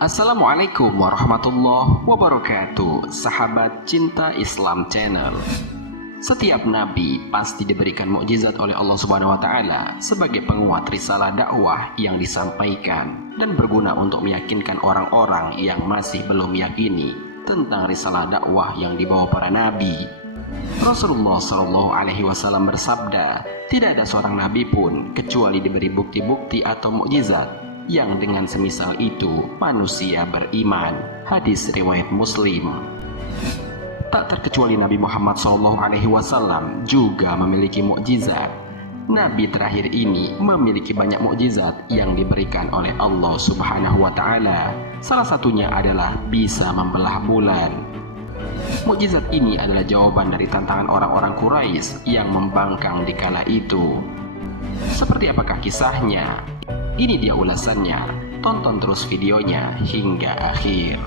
Assalamualaikum warahmatullahi wabarakatuh, sahabat cinta Islam Channel. Setiap nabi pasti diberikan mukjizat oleh Allah Subhanahu wa taala sebagai penguat risalah dakwah yang disampaikan dan berguna untuk meyakinkan orang-orang yang masih belum yakini tentang risalah dakwah yang dibawa para nabi. Rasulullah Shallallahu Alaihi Wasallam bersabda, tidak ada seorang nabi pun kecuali diberi bukti-bukti atau mukjizat yang dengan semisal itu manusia beriman. Hadis riwayat Muslim. Tak terkecuali Nabi Muhammad SAW juga memiliki mukjizat. Nabi terakhir ini memiliki banyak mukjizat yang diberikan oleh Allah Subhanahu wa taala. Salah satunya adalah bisa membelah bulan. Mukjizat ini adalah jawaban dari tantangan orang-orang Quraisy yang membangkang di kala itu. Seperti apakah kisahnya? Ini dia ulasannya, tonton terus videonya hingga akhir.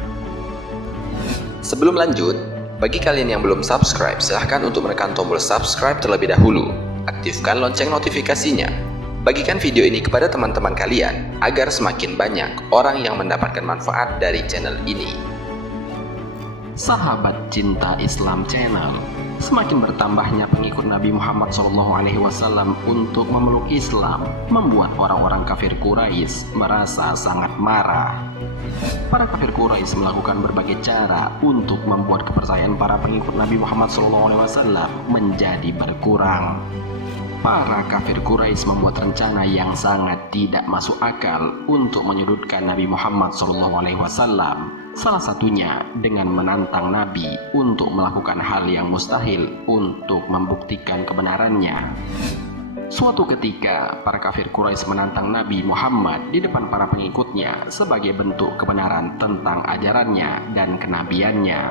Sebelum lanjut, bagi kalian yang belum subscribe, silahkan untuk menekan tombol subscribe terlebih dahulu. Aktifkan lonceng notifikasinya. Bagikan video ini kepada teman-teman kalian, agar semakin banyak orang yang mendapatkan manfaat dari channel ini. Sahabat cinta Islam Channel, semakin bertambahnya pengikut Nabi Muhammad SAW untuk memeluk Islam membuat orang-orang kafir Quraisy merasa sangat marah. Para kafir Quraisy melakukan berbagai cara untuk membuat kepercayaan para pengikut Nabi Muhammad SAW menjadi berkurang. Para kafir Quraisy membuat rencana yang sangat tidak masuk akal untuk menyudutkan Nabi Muhammad SAW. Salah satunya dengan menantang Nabi untuk melakukan hal yang mustahil untuk membuktikan kebenarannya. Suatu ketika, para kafir Quraisy menantang Nabi Muhammad di depan para pengikutnya sebagai bentuk kebenaran tentang ajarannya dan kenabiannya.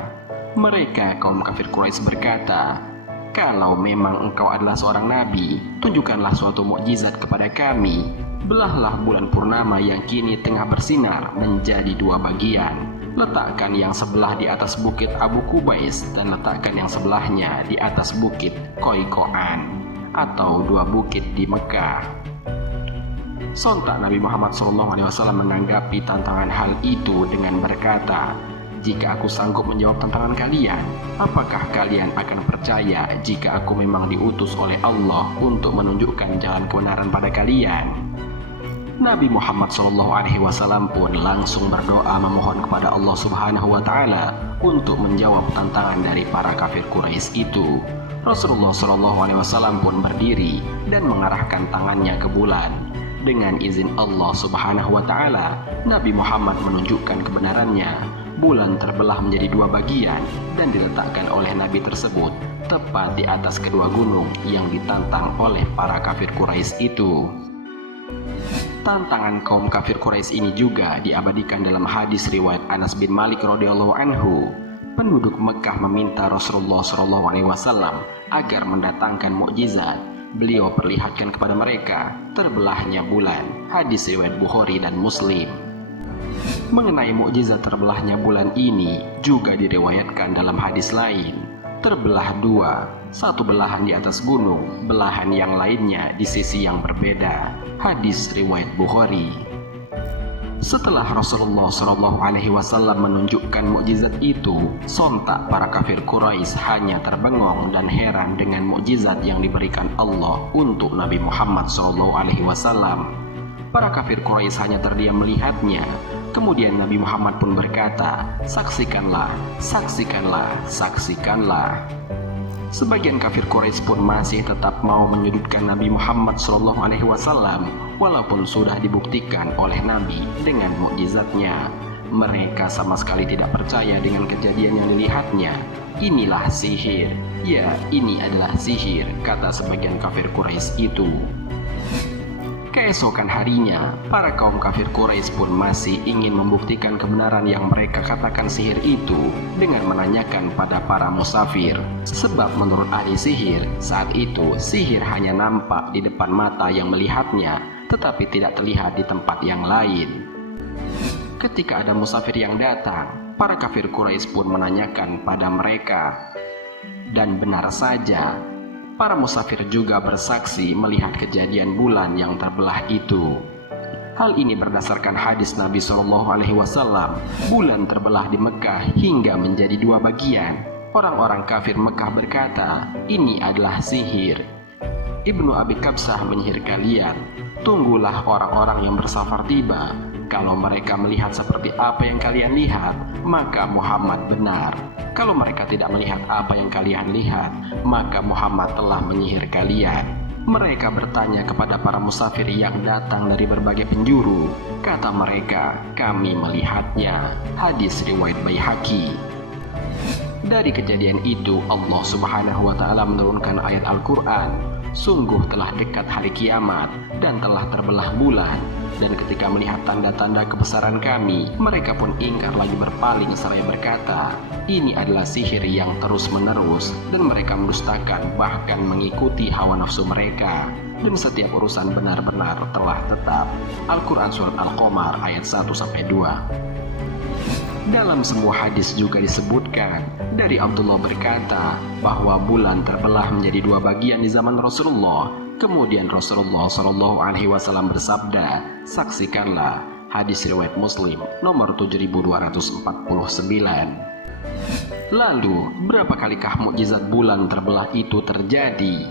Mereka, kaum kafir Quraisy, berkata, "Kalau memang engkau adalah seorang nabi, tunjukkanlah suatu mukjizat kepada kami. Belahlah bulan purnama yang kini tengah bersinar menjadi dua bagian. Letakkan yang sebelah di atas bukit Abu Qubais dan letakkan yang sebelahnya di atas bukit Qoiqoan, atau dua bukit di Mekah." Sontak Nabi Muhammad SAW menanggapi tantangan hal itu dengan berkata, "Jika aku sanggup menjawab tantangan kalian, apakah kalian akan percaya jika aku memang diutus oleh Allah untuk menunjukkan jalan kebenaran pada kalian?" Nabi Muhammad SAW pun langsung berdoa memohon kepada Allah Subhanahu wa taala untuk menjawab tantangan dari para kafir Quraisy itu. Rasulullah SAW pun berdiri dan mengarahkan tangannya ke bulan. Dengan izin Allah Subhanahu wa taala, Nabi Muhammad menunjukkan kebenarannya. Bulan terbelah menjadi dua bagian dan diletakkan oleh Nabi tersebut tepat di atas kedua gunung yang ditantang oleh para kafir Quraisy itu. Tantangan kaum kafir Quraisy ini juga diabadikan dalam hadis riwayat Anas bin Malik radhiyallahu anhu. Penduduk Mekah meminta Rasulullah SAW agar mendatangkan mukjizat. Beliau perlihatkan kepada mereka terbelahnya bulan. Hadis riwayat Bukhari dan Muslim. Mengenai mukjizat terbelahnya bulan ini juga diriwayatkan dalam hadis lain. Terbelah dua, satu belahan di atas gunung, belahan yang lainnya di sisi yang berbeda. Hadis riwayat Bukhari. Setelah Rasulullah SAW menunjukkan mukjizat itu, sontak para kafir Quraisy hanya terbengong dan heran dengan mukjizat yang diberikan Allah untuk Nabi Muhammad SAW. Para kafir Quraisy hanya terdiam melihatnya. Kemudian Nabi Muhammad pun berkata, "Saksikanlah, saksikanlah, saksikanlah." Sebagian kafir Quraisy pun masih tetap mau menyudutkan Nabi Muhammad SAW walaupun sudah dibuktikan oleh Nabi dengan mukjizatnya. Mereka sama sekali tidak percaya dengan kejadian yang dilihatnya. "Inilah sihir." "Ya, ini adalah sihir," kata sebagian kafir Quraisy itu. Keesokan harinya, para kaum kafir Quraisy pun masih ingin membuktikan kebenaran yang mereka katakan sihir itu dengan menanyakan pada para musafir. Sebab menurut ahli sihir, saat itu sihir hanya nampak di depan mata yang melihatnya, tetapi tidak terlihat di tempat yang lain. Ketika ada musafir yang datang, para kafir Quraisy pun menanyakan pada mereka. Dan benar saja, para musafir juga bersaksi melihat kejadian bulan yang terbelah itu. Hal ini berdasarkan hadis Nabi SAW. Bulan terbelah di Mekah hingga menjadi dua bagian. Orang-orang kafir Mekah berkata, ini adalah sihir. Ibnu Abi Kabsah menyihir kalian. Tunggulah orang-orang yang bersafar tiba. Kalau mereka melihat seperti apa yang kalian lihat, maka Muhammad benar. Kalau mereka tidak melihat apa yang kalian lihat, maka Muhammad telah menyihir kalian. Mereka bertanya kepada para musafir yang datang dari berbagai penjuru. Kata mereka, kami melihatnya. Hadis riwayat Baihaqi. Dari kejadian itu, Allah Subhanahu wa Ta'ala menurunkan ayat Al-Quran. Sungguh telah dekat hari kiamat dan telah terbelah bulan. Dan ketika melihat tanda-tanda kebesaran kami, mereka pun ingkar lagi berpaling seraya berkata, ini adalah sihir yang terus-menerus, dan mereka mendustakan bahkan mengikuti hawa nafsu mereka. Dan setiap urusan benar-benar telah tetap. Al-Quran Surat Al-Qamar ayat 1-2. Dalam sebuah hadis juga disebutkan dari Abdullah berkata bahwa bulan terbelah menjadi dua bagian di zaman Rasulullah. Kemudian Rasulullah SAW bersabda, saksikanlah. Hadis riwayat Muslim nomor 7249. Lalu berapa kalikah mukjizat bulan terbelah itu terjadi?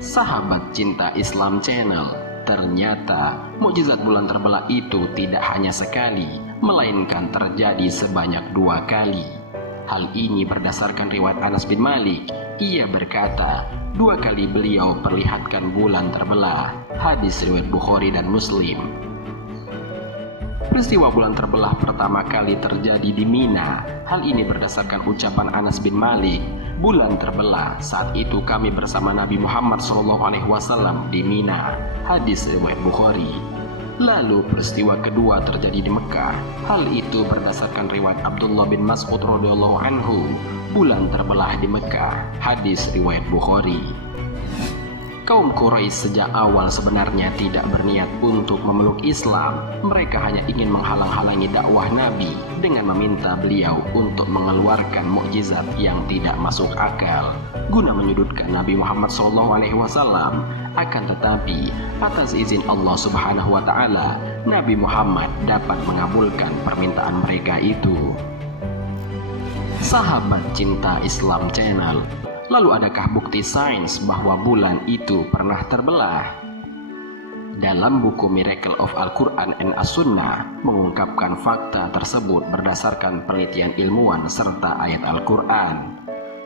Sahabat cinta Islam Channel, ternyata mukjizat bulan terbelah itu tidak hanya sekali, melainkan terjadi sebanyak 2 kali. Hal ini berdasarkan riwayat Anas bin Malik. Ia berkata, 2 kali beliau perlihatkan bulan terbelah. Hadis riwayat Bukhari dan Muslim. Peristiwa bulan terbelah pertama kali terjadi di Mina. Hal ini berdasarkan ucapan Anas bin Malik. Bulan terbelah saat itu kami bersama Nabi Muhammad SAW di Mina. Hadis riwayat Bukhari. Lalu peristiwa kedua terjadi di Mekah. Hal itu berdasarkan riwayat Abdullah bin Mas'ud radhiyallahu anhu. Bulan terbelah di Mekah. Hadis riwayat Bukhari. Kaum Quraisy sejak awal sebenarnya tidak berniat untuk memeluk Islam. Mereka hanya ingin menghalang-halangi dakwah Nabi dengan meminta beliau untuk mengeluarkan mukjizat yang tidak masuk akal guna menyudutkan Nabi Muhammad SAW. Akan tetapi, atas izin Allah Subhanahu wa Ta'ala, Nabi Muhammad dapat mengabulkan permintaan mereka itu. Sahabat cinta Islam Channel, lalu adakah bukti sains bahwa bulan itu pernah terbelah? Dalam buku Miracle of Al-Quran and As-Sunnah mengungkapkan fakta tersebut berdasarkan penelitian ilmuwan serta ayat Al-Quran.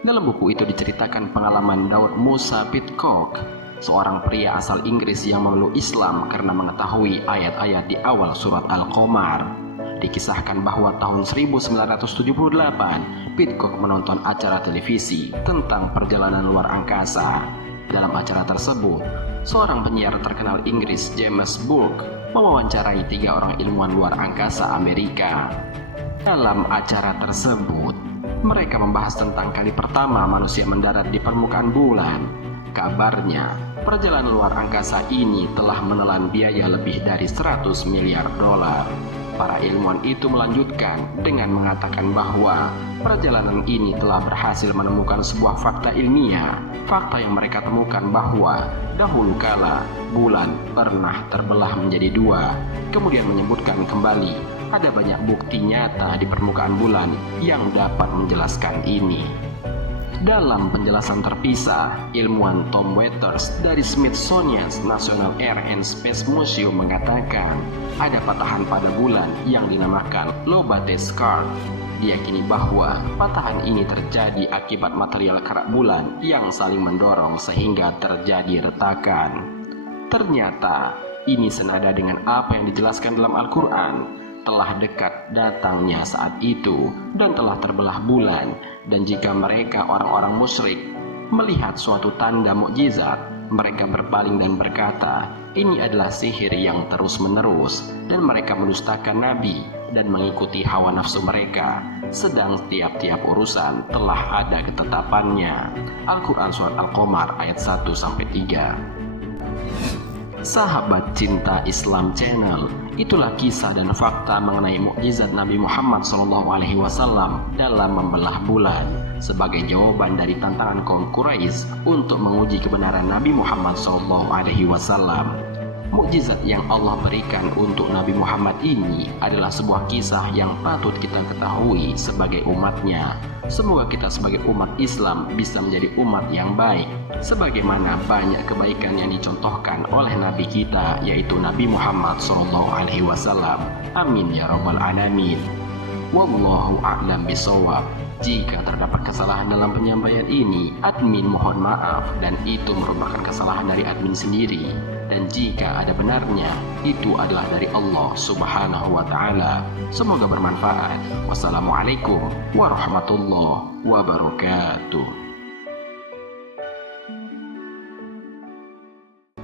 Dalam buku itu diceritakan pengalaman Daud Musa Pitcock, seorang pria asal Inggris yang memeluk Islam karena mengetahui ayat-ayat di awal surat Al-Qamar. Dikisahkan bahwa tahun 1978, Pitcock menonton acara televisi tentang perjalanan luar angkasa. Dalam acara tersebut, seorang penyiar terkenal Inggris, James Burke, mewawancarai 3 orang ilmuwan luar angkasa Amerika. Dalam acara tersebut, mereka membahas tentang kali pertama manusia mendarat di permukaan bulan. Kabarnya, perjalanan luar angkasa ini telah menelan biaya lebih dari 100 miliar dolar. Para ilmuwan itu melanjutkan dengan mengatakan bahwa perjalanan ini telah berhasil menemukan sebuah fakta ilmiah. Fakta yang mereka temukan bahwa dahulu kala bulan pernah terbelah menjadi 2. Kemudian menyebutkan kembali ada banyak bukti nyata di permukaan bulan yang dapat menjelaskan ini. Dalam penjelasan terpisah, ilmuwan Tom Waters dari Smithsonian National Air and Space Museum mengatakan ada patahan pada bulan yang dinamakan Lobate Scar. Diyakini bahwa patahan ini terjadi akibat material kerak bulan yang saling mendorong sehingga terjadi retakan. Ternyata ini senada dengan apa yang dijelaskan dalam Al-Quran. Telah dekat datangnya saat itu dan telah terbelah bulan. Dan jika mereka orang-orang musyrik melihat suatu tanda mukjizat, mereka berpaling dan berkata, ini adalah sihir yang terus-menerus, dan mereka mendustakan Nabi dan mengikuti hawa nafsu mereka, sedang tiap-tiap urusan telah ada ketetapannya. Al-Quran Surat Al-Qamar ayat 1-3. Sahabat cinta Islam Channel, itulah kisah dan fakta mengenai mukjizat Nabi Muhammad SAW dalam membelah bulan sebagai jawaban dari tantangan kaum Quraisy untuk menguji kebenaran Nabi Muhammad SAW. Mukjizat yang Allah berikan untuk Nabi Muhammad ini adalah sebuah kisah yang patut kita ketahui sebagai umatnya. Semoga kita sebagai umat Islam bisa menjadi umat yang baik, sebagaimana banyak kebaikan yang dicontohkan oleh Nabi kita, yaitu Nabi Muhammad SAW. Amin ya rabbal alamin. Wallahu a'lam bishawab. Jika terdapat kesalahan dalam penyampaian ini, admin mohon maaf dan itu merupakan kesalahan dari admin sendiri. Dan jika ada benarnya, itu adalah dari Allah Subhanahu wa Ta'ala. Semoga bermanfaat. Wassalamualaikum warahmatullahi wabarakatuh.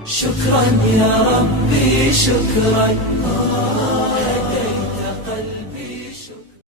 شكرا يا ربي شكرا